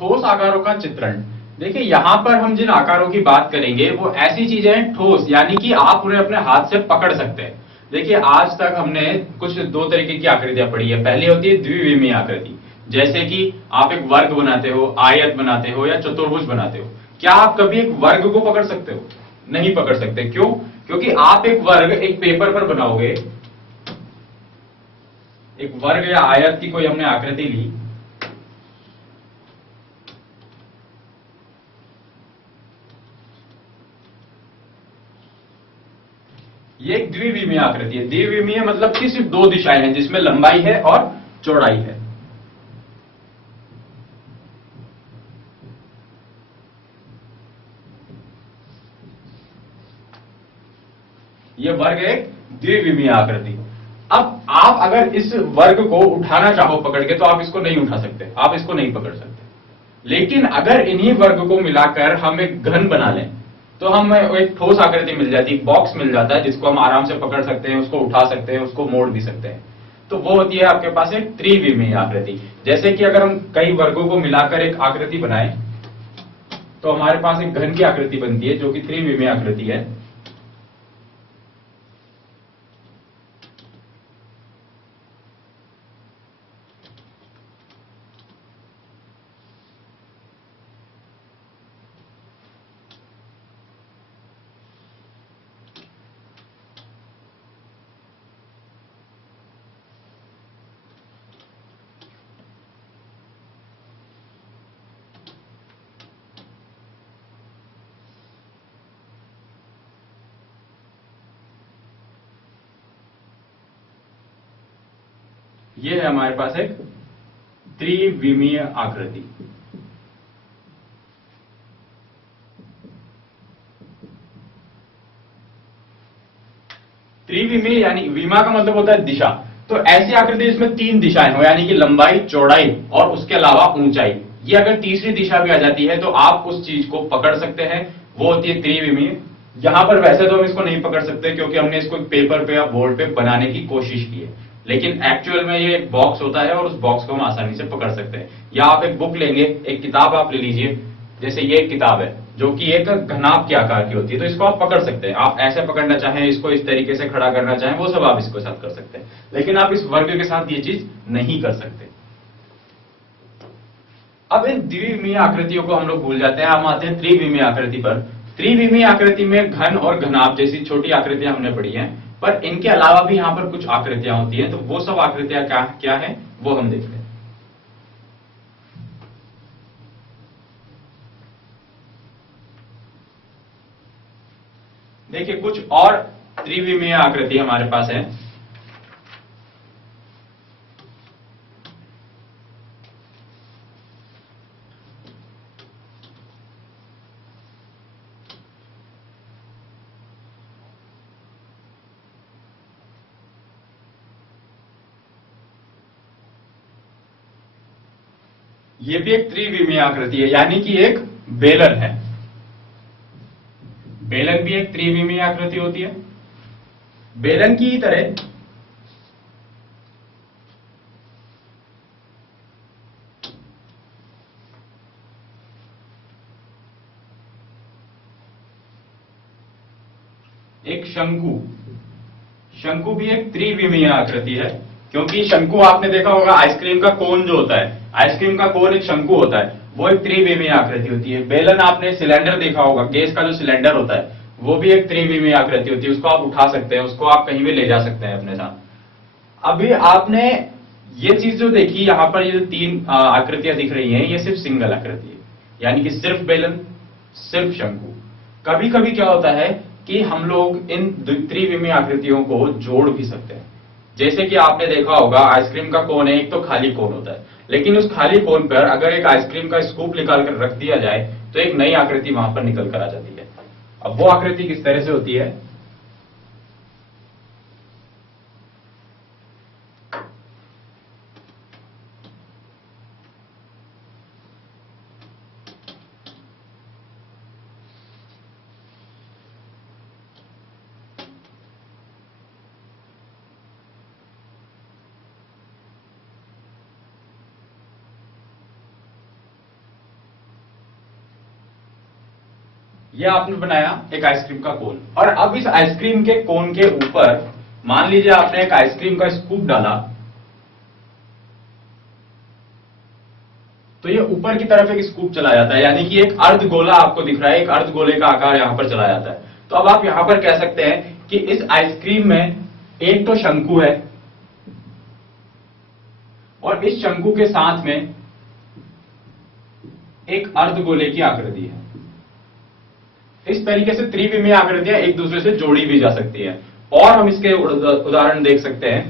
ठोस आकारों का चित्रण। देखिए यहां पर हम जिन आकारों की बात करेंगे वो ऐसी चीजें हैं ठोस, यानी कि आप उन्हें अपने हाथ से पकड़ सकते हैं। देखिए आज तक हमने कुछ दो तरीके की आकृतियां पढ़ी है। पहली होती है द्विविमीय आकृति, जैसे कि आप एक वर्ग बनाते हो, आयत बनाते हो या चतुर्भुज बनाते हो। क्या आप कभी एक वर्ग को पकड़ सकते हो? नहीं पकड़ सकते। क्यों? क्योंकि आप एक वर्ग एक पेपर पर बनाओगे, एक वर्ग या आयत की कोई हमने आकृति ली, ये एक द्विविमीय आकृति है। द्विविमीय मतलब कि सिर्फ दो दिशाएं हैं जिसमें लंबाई है और चौड़ाई है। ये वर्ग है एक द्विविमीय आकृति। अब आप अगर इस वर्ग को उठाना चाहो पकड़ के तो आप इसको नहीं उठा सकते, आप इसको नहीं पकड़ सकते। लेकिन अगर इन्हीं वर्ग को मिलाकर हम एक घन बना लें तो हमें एक ठोस आकृति मिल जाती है, बॉक्स मिल जाता है जिसको हम आराम से पकड़ सकते हैं, उसको उठा सकते हैं, उसको मोड़ भी सकते हैं। तो वो होती है आपके पास एक त्रिविमीय आकृति। जैसे कि अगर हम कई वर्गों को मिलाकर एक आकृति बनाएं तो हमारे पास एक घन की आकृति बनती है जो कि त्रिविमीय आकृति है। ये है हमारे पास एक त्रिविमीय आकृति। त्रिविमीय यानी विमा का मतलब होता है दिशा। तो ऐसी आकृति जिसमें तीन दिशाएं हो, यानी कि लंबाई, चौड़ाई और उसके अलावा ऊंचाई। ये अगर तीसरी दिशा भी आ जाती है तो आप उस चीज को पकड़ सकते हैं, वो होती है त्रिविमीय। यहां पर वैसे तो हम इसको नहीं पकड़ सकते क्योंकि हमने इसको पेपर पे या बोर्ड पे बनाने की कोशिश की है, लेकिन एक्चुअल में ये एक बॉक्स होता है और उस बॉक्स को हम आसानी से पकड़ सकते हैं। या आप एक बुक लेंगे, एक किताब आप ले लीजिए, जैसे ये एक किताब है जो कि एक घनाभ के आकार की होती है, तो इसको आप पकड़ सकते हैं। आप ऐसे पकड़ना चाहें, इसको इस तरीके से खड़ा करना चाहें, वो सब आप इसके साथ कर सकते हैं, लेकिन आप इस वर्ग के साथ ये चीज नहीं कर सकते। अब इन द्विविमीय आकृतियों को हम लोग भूल जाते हैं, हम आते हैं त्रिविमीय आकृति पर। त्रिविमीय आकृति में घन और घनाभ जैसी छोटी आकृतियां हमने पढ़ी हैं, पर इनके अलावा भी यहां पर कुछ आकृतियां होती हैं। तो वो सब आकृतियां क्या क्या है वो हम देखते हैं। देखिए कुछ और त्रिविमीय आकृति हमारे पास है। ये भी एक त्रिविमीय आकृति है, यानी कि एक बेलन है। बेलन भी एक त्रिविमीय आकृति होती है। बेलन की तरह एक शंकु, शंकु भी एक त्रिविमीय आकृति है। क्योंकि शंकु आपने देखा होगा, आइसक्रीम का कोन जो होता है, आइसक्रीम का कोन एक शंकु होता है, वो एक त्रिविमीय आकृति होती है। बेलन आपने सिलेंडर देखा होगा, गैस का जो सिलेंडर होता है वो भी एक त्रिविमीय आकृति होती है। उसको आप उठा सकते हैं, उसको आप कहीं भी ले जा सकते हैं अपने साथ। अभी आपने ये चीज जो देखी, यहां पर ये जो तीन आकृतियां दिख रही हैं, ये सिर्फ सिंगल आकृति है, यानी कि सिर्फ बेलन, सिर्फ शंकु। कभी कभी क्या होता है कि हम लोग इन त्रिविमीय आकृतियों को जोड़ भी सकते हैं। जैसे कि आपने देखा होगा, आइसक्रीम का कोन है, एक तो खाली कोन होता है, लेकिन उस खाली कोन पर अगर एक आइसक्रीम का स्कूप निकाल कर रख दिया जाए तो एक नई आकृति वहां पर निकल कर आ जाती है। अब वो आकृति किस तरह से होती है? ये आपने बनाया एक आइसक्रीम का कोन, और अब इस आइसक्रीम के कोन के ऊपर मान लीजिए आपने एक आइसक्रीम का स्कूप डाला, तो ये ऊपर की तरफ एक स्कूप चला जाता है, यानी कि एक अर्ध गोला आपको दिख रहा है, एक अर्ध गोले का आकार यहां पर चला जाता है। तो अब आप यहां पर कह सकते हैं कि इस आइसक्रीम में एक तो शंकु है और इस शंकु के साथ में एक अर्ध गोले की आकृति है। इस तरीके से त्रिविमीय आकृतियां एक दूसरे से जोड़ी भी जा सकती है। और हम इसके उदाहरण देख सकते हैं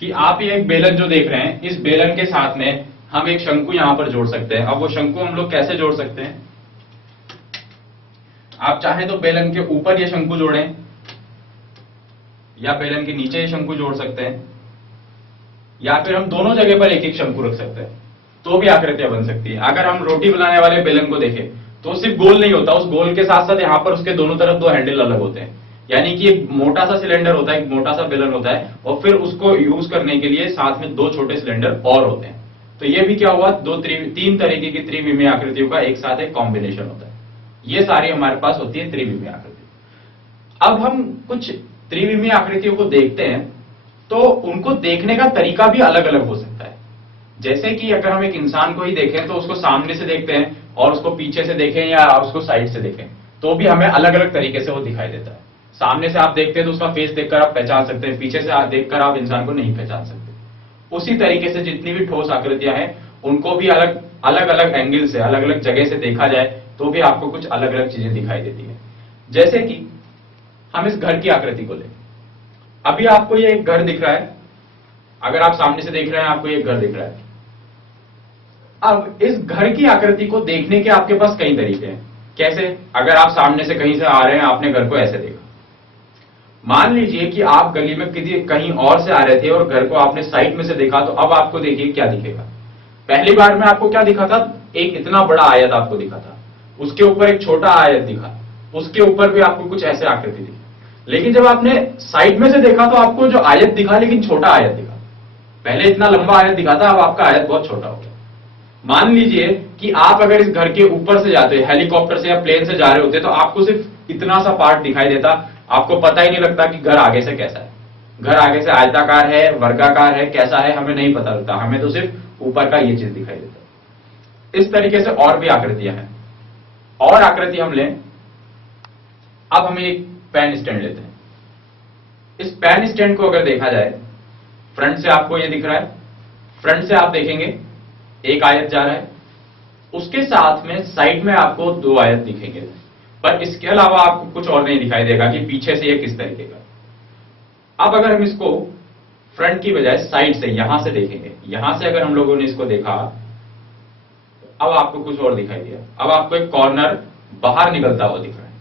कि आप ये एक बेलन जो देख रहे हैं, इस बेलन के साथ में हम एक शंकु यहां पर जोड़ सकते हैं। अब वो शंकु हम लोग कैसे जोड़ सकते हैं? आप चाहें तो बेलन के ऊपर ये शंकु जोड़ें या बेलन के नीचे ये शंकु जोड़ सकते हैं, या फिर हम दोनों जगह पर एक एक शंकु रख सकते हैं, तो भी आकृतियां बन सकती है। अगर हम रोटी बनाने वाले बेलन को देखें तो सिर्फ गोल नहीं होता, उस गोल के साथ साथ यहां पर उसके दोनों तरफ दो हैंडल अलग होते हैं, यानी कि एक मोटा सा सिलेंडर होता है, एक मोटा सा बेलन होता है, और फिर उसको यूज करने के लिए साथ में दो छोटे सिलेंडर और होते हैं। तो ये भी क्या हुआ, तीन तरीके की त्रिविमीय आकृतियों का एक साथ एक कॉम्बिनेशन होता है। ये सारी हमारे पास होती है त्रिविमीय आकृति। अब हम कुछ त्रिविमीय आकृतियों को देखते हैं तो उनको देखने का तरीका भी अलग अलग हो सकता है। जैसे कि अगर हम एक इंसान को ही देखें तो उसको सामने से देखते हैं और उसको पीछे से देखें या उसको साइड से देखें तो भी हमें अलग अलग तरीके से वो दिखाई देता है। सामने से आप देखते हैं तो उसका फेस देखकर आप पहचान सकते हैं, पीछे से देखकर आप इंसान को नहीं पहचान सकते। उसी तरीके से जितनी भी ठोस आकृतियां हैं उनको भी अलग अलग एंगल से, अलग अलग जगह से देखा जाए तो भी आपको कुछ अलग अलग चीजें दिखाई देती है। जैसे कि हम इस घर की आकृति को लें। अभी आपको ये एक घर दिख रहा है, अगर आप सामने से देख रहे हैं आपको ये घर दिख रहा है। अब इस घर की आकृति को देखने के आपके पास कई तरीके हैं। कैसे? अगर आप सामने से कहीं से आ रहे हैं, आपने घर को ऐसे देखा, मान लीजिए कि आप गली में कहीं और से आ रहे थे और घर को आपने साइड में से देखा, तो अब आपको देखिए क्या दिखेगा। पहली बार में आपको क्या दिखा था, एक इतना बड़ा आयत आपको दिखा था, उसके ऊपर एक छोटा आयत दिखा, उसके ऊपर भी आपको कुछ ऐसे आकृति दिखी। लेकिन जब आपने साइड में से देखा तो आपको जो आयत दिखा लेकिन छोटा आयत दिखा। पहले इतना लंबा आयत दिखा था, अब आपका आयत बहुत छोटा हो गया। मान लीजिए कि आप अगर इस घर के ऊपर से जाते, हेलीकॉप्टर से या प्लेन से जा रहे होते, तो आपको सिर्फ इतना सा पार्ट दिखाई देता, आपको पता ही नहीं लगता कि घर आगे से कैसा है। घर आगे से आयताकार है, वर्गाकार है, कैसा है हमें नहीं पता लगता, हमें तो सिर्फ ऊपर का ये चीज दिखाई देता है। इस तरीके से और भी आकृतियां हैं। और आकृति हम लें, अब हम एक पेन स्टैंड लेते हैं। इस पेन स्टैंड को अगर देखा जाए, फ्रंट से आपको ये दिख रहा है, फ्रंट से आप देखेंगे एक आयत जा रहा है, उसके साथ में साइड में आपको दो आयत दिखेंगे, पर इसके अलावा आपको कुछ और नहीं दिखाई देगा कि पीछे से ये किस तरीके का। अब अगर हम इसको फ्रंट की बजाय साइड से यहां से देखेंगे, यहां से अगर हम लोगों ने इसको देखा, अब आपको कुछ और दिखाई दिया। अब आपको एक कॉर्नर बाहर निकलता हुआ दिख रहा है,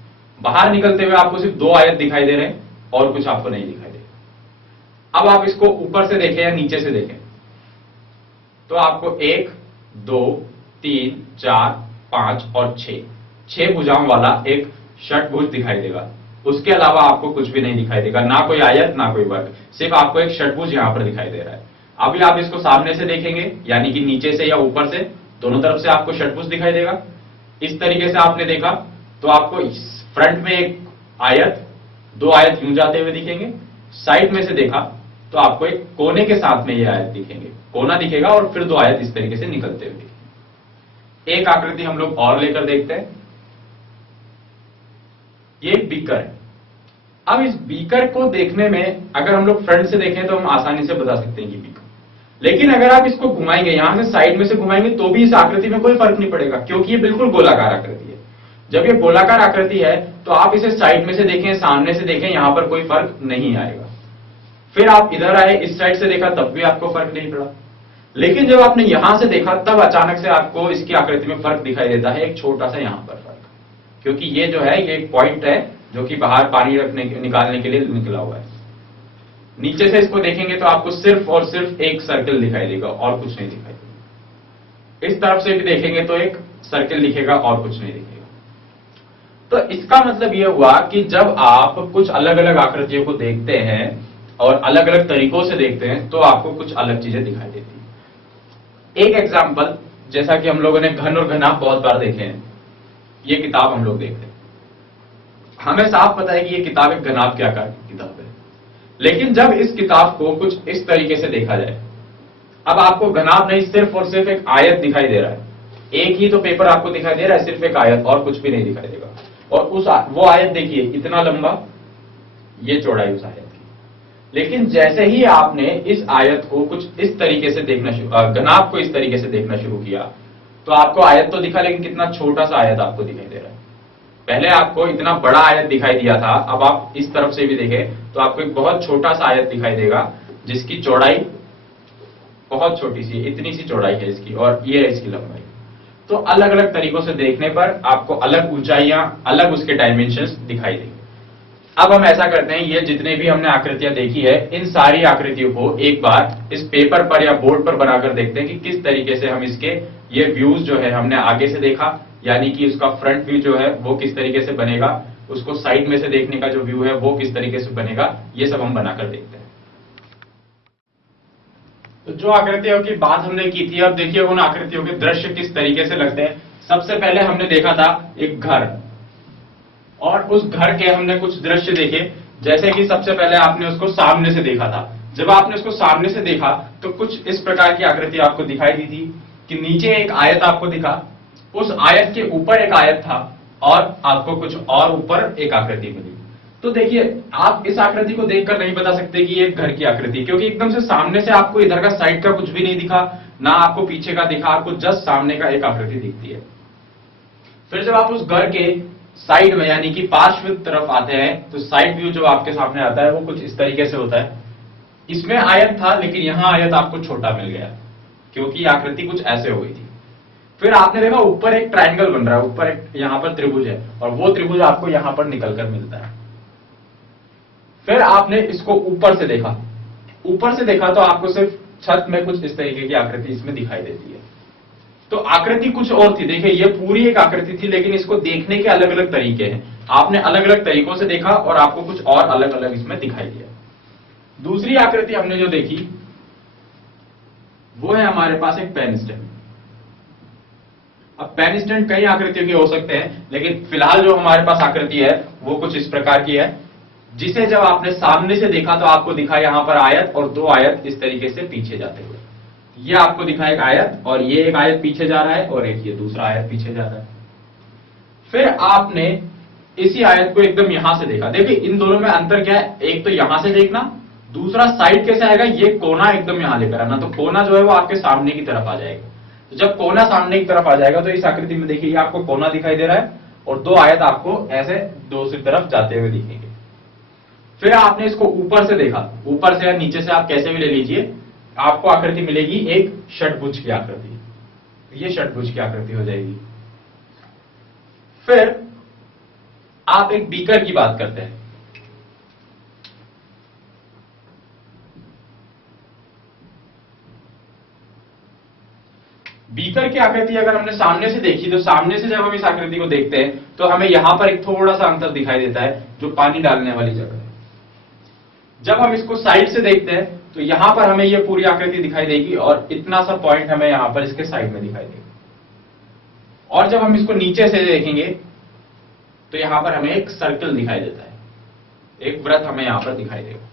बाहर निकलते हुए आपको सिर्फ दो आयत दिखाई दे रहे हैं और कुछ आपको नहीं दिखाई दे रहा। अब आप इसको ऊपर से देखें या नीचे से देखें तो आपको 1, 2, 3, 4, 5 और 6 भुजाओं वाला एक षटभुज दिखाई देगा। उसके अलावा आपको कुछ भी नहीं दिखाई देगा, ना कोई आयत ना कोई वर्ग, सिर्फ आपको एक षटभुज यहां पर दिखाई दे रहा है। अभी आप इसको सामने से देखेंगे, यानी कि नीचे से या ऊपर से, दोनों तरफ से आपको षटभुज दिखाई देगा। इस तरीके से आपने देखा तो आपको फ्रंट में एक आयत, दो आयत यूं जाते हुए दिखेंगे। साइड में से देखा तो आपको एक कोने के साथ में ये आयत दिखेंगे, कोना दिखेगा और फिर दो आयत इस तरीके से निकलते हुए दिखेंगे। एक आकृति हम लोग और लेकर देखते हैं। ये एक बीकर है। अब इस बीकर को देखने में अगर हम लोग फ्रंट से देखें तो हम आसानी से बता सकते हैं कि बीकर, लेकिन अगर आप इसको घुमाएंगे, यहां से साइड में से घुमाएंगे तो भी इस आकृति में कोई फर्क नहीं पड़ेगा, क्योंकि ये बिल्कुल गोलाकार आकृति है। जब ये गोलाकार आकृति है तो आप इसे साइड में से देखें, सामने से देखें, यहां पर कोई फर्क नहीं आएगा। फिर आप इधर आए, इस साइड से देखा तब भी आपको फर्क नहीं पड़ा। लेकिन जब आपने यहां से देखा तब अचानक से आपको इसकी आकृति में फर्क दिखाई देता है, एक छोटा सा यहां पर फर्क, क्योंकि ये जो है ये एक पॉइंट है जो कि बाहर पानी निकालने के लिए निकला हुआ है। नीचे से इसको देखेंगे तो आपको सिर्फ और सिर्फ एक सर्कल दिखाई देगा और कुछ नहीं दिखाई देगा। इस तरफ से भी देखेंगे तो एक सर्कल दिखेगा और कुछ नहीं दिखेगा। तो इसका मतलब यह हुआ कि जब आप कुछ अलग अलग आकृतियों को देखते हैं और अलग अलग तरीकों से देखते हैं तो आपको कुछ अलग चीजें दिखाई देती हैं। एक एग्जाम्पल, जैसा कि हम लोगों ने घन और घनाभ बहुत बार देखे हैं, ये किताब हम लोग देख रहे हैं, हमें साफ पता है कि ये किताब एक घनाभ के आकार की किताब है। लेकिन जब इस किताब को कुछ इस तरीके से देखा जाए, अब आपको घनाभ नहीं सिर्फ और सिर्फ एक आयत दिखाई दे रहा है, एक ही तो पेपर आपको दिखाई दे रहा है, सिर्फ एक आयत, और कुछ भी नहीं दिखाई देगा। और वो आयत देखिए इतना लंबा, ये चौड़ाई उस आयत की। लेकिन जैसे ही आपने इस आयत को कुछ इस तरीके से देखना घनाभ को इस तरीके से देखना शुरू किया, तो आपको आयत तो दिखा, लेकिन कितना छोटा सा आयत आपको दिखाई दे रहा है। पहले आपको इतना बड़ा आयत दिखाई दिया था, अब आप इस तरफ से भी देखें तो आपको एक बहुत छोटा सा आयत दिखाई देगा, जिसकी चौड़ाई बहुत छोटी सी, इतनी सी चौड़ाई है इसकी, और ये है इसकी लंबाई। तो अलग अलग तरीकों से देखने पर आपको अलग ऊंचाइयां, अलग उसके डायमेंशंस दिखाई देंगे। अब हम ऐसा करते हैं, ये जितने भी हमने आकृतियां देखी है, इन सारी आकृतियों को एक बार इस पेपर पर या बोर्ड पर बनाकर देखते हैं कि किस तरीके से हम इसके ये व्यूज जो है हमने आगे से देखा, यानी कि उसका फ्रंट व्यू जो है वो किस तरीके से बनेगा, उसको साइड में से देखने का जो व्यू है वो किस तरीके से बनेगा, ये सब हम बनाकर देखते हैं। तो जो आकृतियों की बात हमने की थी, अब देखिए उन आकृतियों के दृश्य किस तरीके से लगते हैं। सबसे पहले हमने देखा था एक घर, और उस घर के हमने कुछ दृश्य देखे, जैसे कि सबसे पहले आपने उसको सामने से देखा था। जब आपने उसको सामने से देखा तो कुछ इस प्रकार की आकृति आपको दिखाई दी थी कि नीचे एक आयत आपको दिखा, उस आयत के ऊपर एक आयत था, और आपको कुछ और ऊपर एक आकृति मिली। तो देखिए आप इस आकृति को देखकर नहीं बता सकते कि ये एक घर की आकृति, क्योंकि एकदम से सामने से आपको इधर का साइड का कुछ भी नहीं दिखा, ना आपको पीछे का दिखा, आपको जस्ट सामने का एक आकृति दिखती है। फिर जब आप उस घर के साइड में यानी कि पार्श्व तरफ आते हैं, तो साइड व्यू जो आपके सामने आता है वो कुछ इस तरीके से होता है। इसमें आयत था, लेकिन यहां आयत आपको छोटा मिल गया, क्योंकि आकृति कुछ ऐसे हो गई थी। फिर आपने देखा ऊपर एक ट्रायंगल बन रहा है, ऊपर एक यहां पर त्रिभुज है, और वो त्रिभुज आपको यहां पर निकलकर मिलता है। फिर आपने इसको ऊपर से देखा, ऊपर से देखा तो आपको सिर्फ छत में कुछ इस तरीके की आकृति इसमें दिखाई देती है। तो आकृति कुछ और थी, देखिए ये पूरी एक आकृति थी, लेकिन इसको देखने के अलग अलग तरीके हैं। आपने अलग अलग तरीकों से देखा और आपको कुछ और अलग अलग इसमें दिखाई दिया। दूसरी आकृति हमने जो देखी वो है हमारे पास एक पेन स्टैंड। अब पेन स्टैंड कई आकृतियों के हो सकते हैं, लेकिन फिलहाल जो हमारे पास आकृति है वो कुछ इस प्रकार की है, जिसे जब आपने सामने से देखा तो आपको दिखा यहां पर आयत और दो आयत इस तरीके से पीछे जाते हुए। ये आपको दिखा एक आयत, और ये एक आयत पीछे जा रहा है, और एक ये दूसरा आयत पीछे जा रहा है। फिर आपने इसी आयत को एकदम यहां से देखा। देखिए इन दोनों में अंतर क्या है, एक तो यहां से देखना, दूसरा साइड कैसे आएगा, ये कोना एकदम यहां लेकर आना। तो कोना जो है वो आपके सामने की तरफ आ जाएगा। तो जब कोना सामने की तरफ आ जाएगा तो इस आकृति में देखिए आपको कोना दिखाई दे रहा है, और दो आयत आपको ऐसे दूसरी तरफ जाते हुए दिखेंगे। फिर आपने इसको ऊपर से देखा, ऊपर से या नीचे से आप कैसे भी ले लीजिए, आपको आकृति मिलेगी एक षटभुज की आकृति। ये षटभुज की आकृति हो जाएगी। फिर आप एक बीकर की बात करते हैं। बीकर की आकृति अगर हमने सामने से देखी, तो सामने से जब हम इस आकृति को देखते हैं तो हमें यहां पर एक थोड़ा सा अंतर दिखाई देता है, जो पानी डालने वाली जगह है। जब हम इसको साइड से देखते हैं तो यहां पर हमें ये पूरी आकृति दिखाई देगी, और इतना सा पॉइंट हमें यहां पर इसके साइड में दिखाई देगा। और जब हम इसको नीचे से देखेंगे तो यहां पर हमें एक सर्कल दिखाई देता है, एक वृत्त हमें यहां पर दिखाई देगा।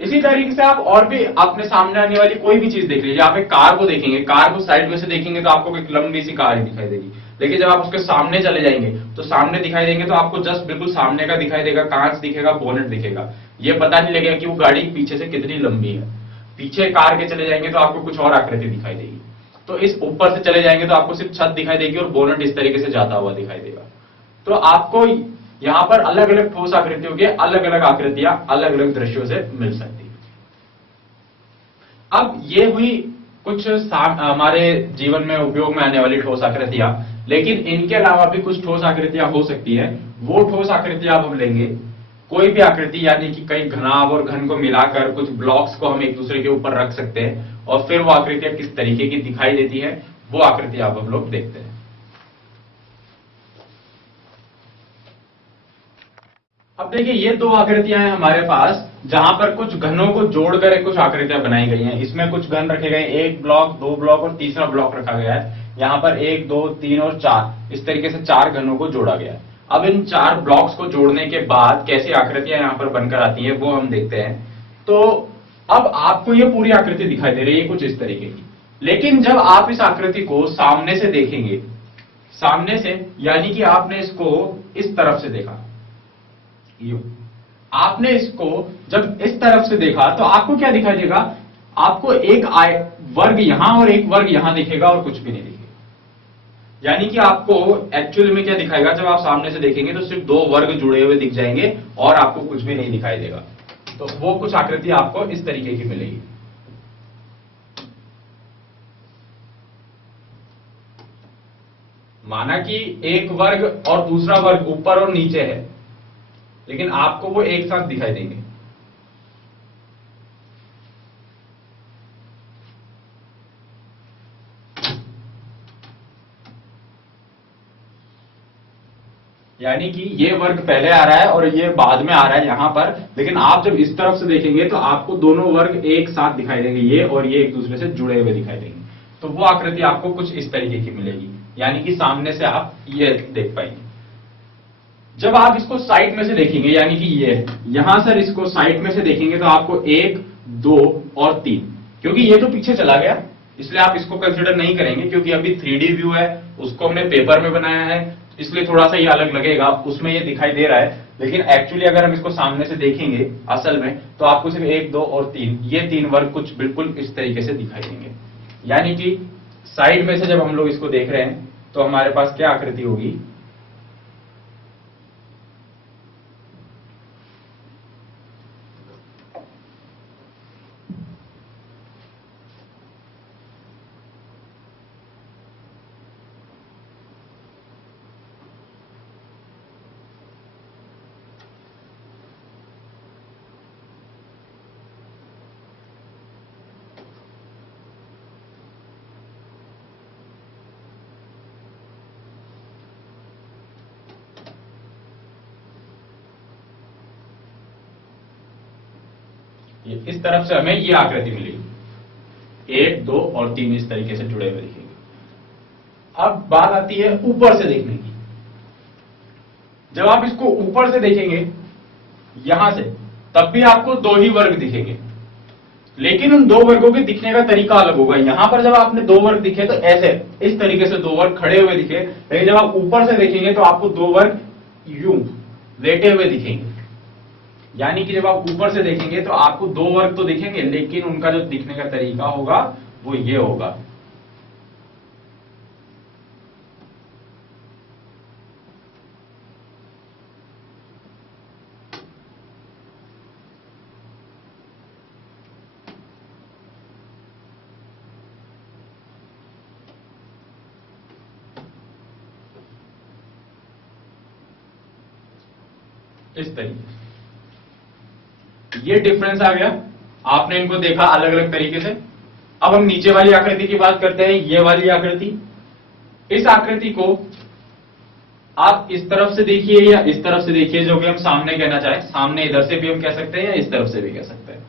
इसी तरीके से आप और भी अपने सामने आने वाली कोई भी चीज देख लीजिए। आप एक कार को देखेंगे, कार को साइड में से देखेंगे तो आपको एक लंबी सी कार दिखाई देगी, लेकिन जब आप उसके सामने चले जाएंगे तो सामने दिखाई देंगे तो आपको जस्ट बिल्कुल सामने का दिखाई देगा, कांच दिखेगा, बोनेट दिखेगा। ये पता नहीं लगेगा कि वो गाड़ी पीछे से कितनी लंबी है। पीछे कार के चले जाएंगे तो आपको कुछ और आकृति दिखाई देगी। तो इस ऊपर से चले जाएंगे तो आपको सिर्फ छत दिखाई देगी और बोनेट इस तरीके से जाता हुआ दिखाई देगा। तो आपको यहां पर अलग अलग ठोस आकृतियों के अलग अलग आकृतियां अलग अलग दृश्यों से मिल सकती है। अब ये हुई कुछ हमारे जीवन में उपयोग में आने वाली ठोस आकृतियां, लेकिन इनके अलावा भी कुछ ठोस आकृतियां हो सकती है। वो ठोस आकृतियां अब हम लेंगे, कोई भी आकृति यानी कि कई घनाभ और घन को मिलाकर कुछ ब्लॉक्स को हम एक दूसरे के ऊपर रख सकते हैं, और फिर वो आकृतियां किस तरीके की दिखाई देती है वो आकृति अब हम लोग देखते हैं। अब देखिए ये दो आकृतियां हैं हमारे पास, जहां पर कुछ घनों को जोड़कर कुछ आकृतियां बनाई गई हैं। इसमें कुछ घन रखे गए, एक ब्लॉक, दो ब्लॉक और तीसरा ब्लॉक रखा गया है। यहाँ पर 1 2 3 और 4 इस तरीके से 4 घनों को जोड़ा गया है। अब इन 4 ब्लॉक्स को जोड़ने के बाद कैसी आकृतियां यहाँ पर बनकर आती है वो हम देखते हैं। तो अब आपको ये पूरी आकृति दिखाई दे रही है कुछ इस तरीके की, लेकिन जब आप इस आकृति को सामने से देखेंगे, सामने से यानी कि आपने इसको इस तरफ से देखा, यूं आपने इसको जब इस तरफ से देखा तो आपको क्या दिखाई देगा, आपको एक वर्ग यहां और एक वर्ग यहां दिखेगा और कुछ भी नहीं दिखेगा। यानी कि आपको एक्चुअली में क्या दिखाएगा, जब आप सामने से देखेंगे तो सिर्फ 2 वर्ग जुड़े हुए दिख जाएंगे और आपको कुछ भी नहीं दिखाई देगा। तो वो कुछ आकृति आपको इस तरीके की मिलेगी। माना कि एक वर्ग और दूसरा वर्ग ऊपर और नीचे है, लेकिन आपको वो एक साथ दिखाई देंगे। यानी कि ये वर्ग पहले आ रहा है और ये बाद में आ रहा है यहां पर, लेकिन आप जब इस तरफ से देखेंगे तो आपको दोनों वर्ग एक साथ दिखाई देंगे, ये और ये एक दूसरे से जुड़े हुए दिखाई देंगे। तो वो आकृति आपको कुछ इस तरीके की मिलेगी, यानी कि सामने से आप ये देख पाएंगे। जब आप इसको साइड में से देखेंगे, यानी कि ये यहां सर इसको साइड में से देखेंगे तो आपको 1 2 और 3, क्योंकि ये तो पीछे चला गया इसलिए आप इसको कंसिडर नहीं करेंगे, क्योंकि अभी 3D व्यू है, उसको हमने पेपर में बनाया है, इसलिए थोड़ा सा ये अलग लगेगा, उसमें ये दिखाई दे रहा है। लेकिन एक्चुअली अगर हम इसको सामने से देखेंगे असल में, तो आपको सिर्फ 1 2 और 3 ये 3 वर्ग कुछ बिल्कुल इस तरीके से दिखाई देंगे। यानी कि साइड में से जब हम लोग इसको देख रहे हैं तो हमारे पास क्या आकृति होगी, इस तरफ से हमें ये आकृति मिलेगी, 1 2 और 3 इस तरीके से जुड़े हुए दिखेंगे। अब बात आती है ऊपर से देखने की। जब आप इसको ऊपर से देखेंगे यहां से, तब भी आपको 2 ही वर्ग दिखेंगे, लेकिन उन 2 वर्गों के दिखने का तरीका अलग होगा। यहां पर जब आपने 2 वर्ग दिखे तो ऐसे इस तरीके से 2 वर्ग खड़े हुए दिखे, लेकिन जब आप ऊपर से देखेंगे तो आपको 2 वर्ग यूं लेटे हुए दिखेंगे। यानी कि जब आप ऊपर से देखेंगे तो आपको 2 वर्ग तो दिखेंगे, लेकिन उनका जो दिखने का तरीका होगा वो ये होगा। इस तरीके से ये डिफरेंस आ गया, आपने इनको देखा अलग अलग तरीके से। अब हम नीचे वाली आकृति की बात करते हैं, ये वाली आकृति। इस आकृति को आप इस तरफ से देखिए या इस तरफ से देखिए, जो कि हम सामने कहना चाहें, सामने इधर से भी हम कह सकते हैं या इस तरफ से भी कह सकते हैं।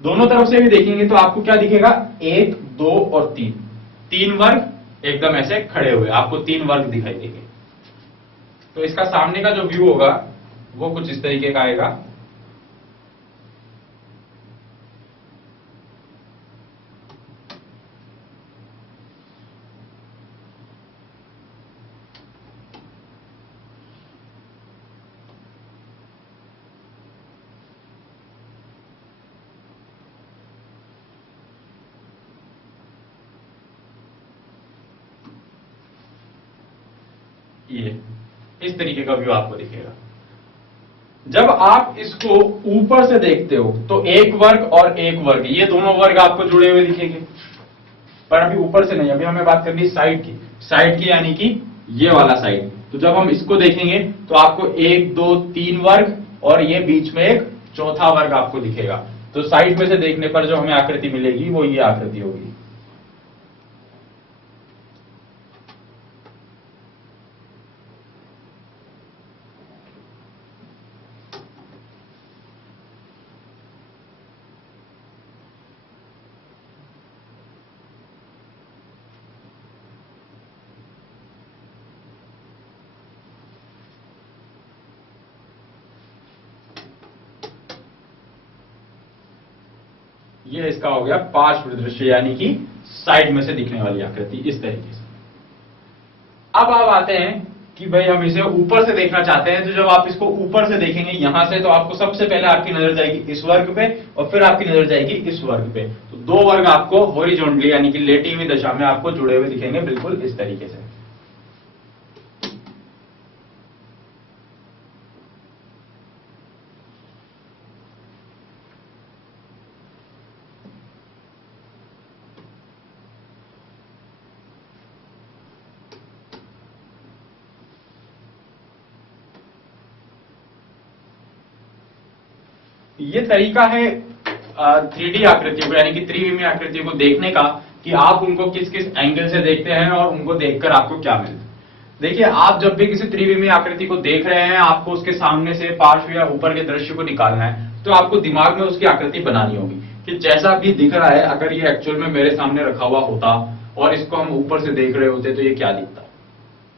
दोनों तरफ से भी देखेंगे तो आपको क्या दिखेगा, 1 2 और 3, 3 वर्ग एकदम ऐसे खड़े हुए, आपको 3 वर्ग दिखाई देंगे। तो इसका सामने का जो व्यू होगा वो कुछ इस तरीके का आएगा। ये इस तरीके का व्यू आपको दिखेगा। जब आप इसको ऊपर से देखते हो तो एक वर्ग और एक वर्ग, ये दोनों वर्ग आपको जुड़े हुए दिखेंगे, पर अभी ऊपर से नहीं, अभी हमें बात करनी है साइड की। साइड की यानी कि ये वाला साइड। तो जब हम इसको देखेंगे तो आपको 1 2 3 वर्ग और ये बीच में एक चौथा वर्ग आपको दिखेगा। तो साइड में से देखने पर जो हमें आकृति मिलेगी वो ये आकृति होगी। ये इसका हो गया पार्श्व दृश्य, यानी कि साइड में से दिखने वाली आकृति, इस तरीके से। अब आप आते हैं कि भाई हम इसे ऊपर से देखना चाहते हैं, तो जब आप इसको ऊपर से देखेंगे यहां से, तो आपको सबसे पहले आपकी नजर जाएगी इस वर्ग पे और फिर आपकी नजर जाएगी इस वर्ग पे। तो दो वर्ग आपको हॉरिजॉन्टली यानी कि लेटी हुई दशा में आपको जुड़े हुए दिखेंगे, बिल्कुल इस तरीके से। ये तरीका है 3D आकृतियों को यानी कि त्रिविमीय आकृतियों को देखने का, कि आप उनको किस किस एंगल से देखते हैं और उनको देखकर आपको क्या मिलता है। देखिए, आप जब भी किसी त्रिविमीय आकृति को देख रहे हैं, आपको उसके सामने से पार्श्व या ऊपर के दृश्य को निकालना है, तो आपको दिमाग में उसकी आकृति बनानी होगी कि जैसा भी दिख रहा है, अगर ये एक्चुअल में मेरे सामने रखा हुआ होता और इसको हम ऊपर से देख रहे होते तो ये क्या दिखता।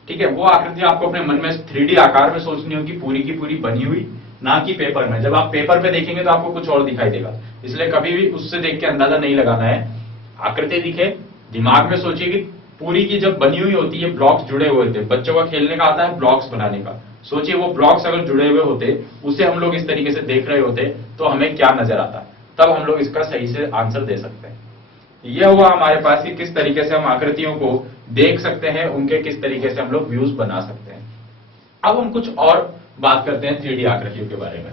ठीक है, वो आकृति आपको अपने मन में 3D आकार में सोचनी होगी, पूरी की पूरी बनी हुई, ना कि पेपर में। जब आप पेपर पे देखेंगे तो आपको कुछ और दिखाई देगा, इसलिए कभी भी उससे देख के अंदाजा नहीं लगाना है। आकृति दिखे, दिमाग में सोचिए कि पूरी की जब बनी हुई होती है, ब्लॉक्स जुड़े हुए होते हैं। बच्चों का खेलने का आता है ब्लॉक्स बनाने का, सोचिए वो ब्लॉक्स अगर जुड़े हुए होते, उसे हम लोग इस तरीके से देख रहे होते, तो हमें क्या नजर आता, तब हम लोग इसका सही से आंसर दे सकते हैं। यह हुआ हमारे पास कि किस तरीके से हम आकृतियों को देख सकते हैं, उनके किस तरीके से हम लोग व्यूज बना सकते हैं। अब हम कुछ और बात करते हैं 3D आकृतियों के बारे में।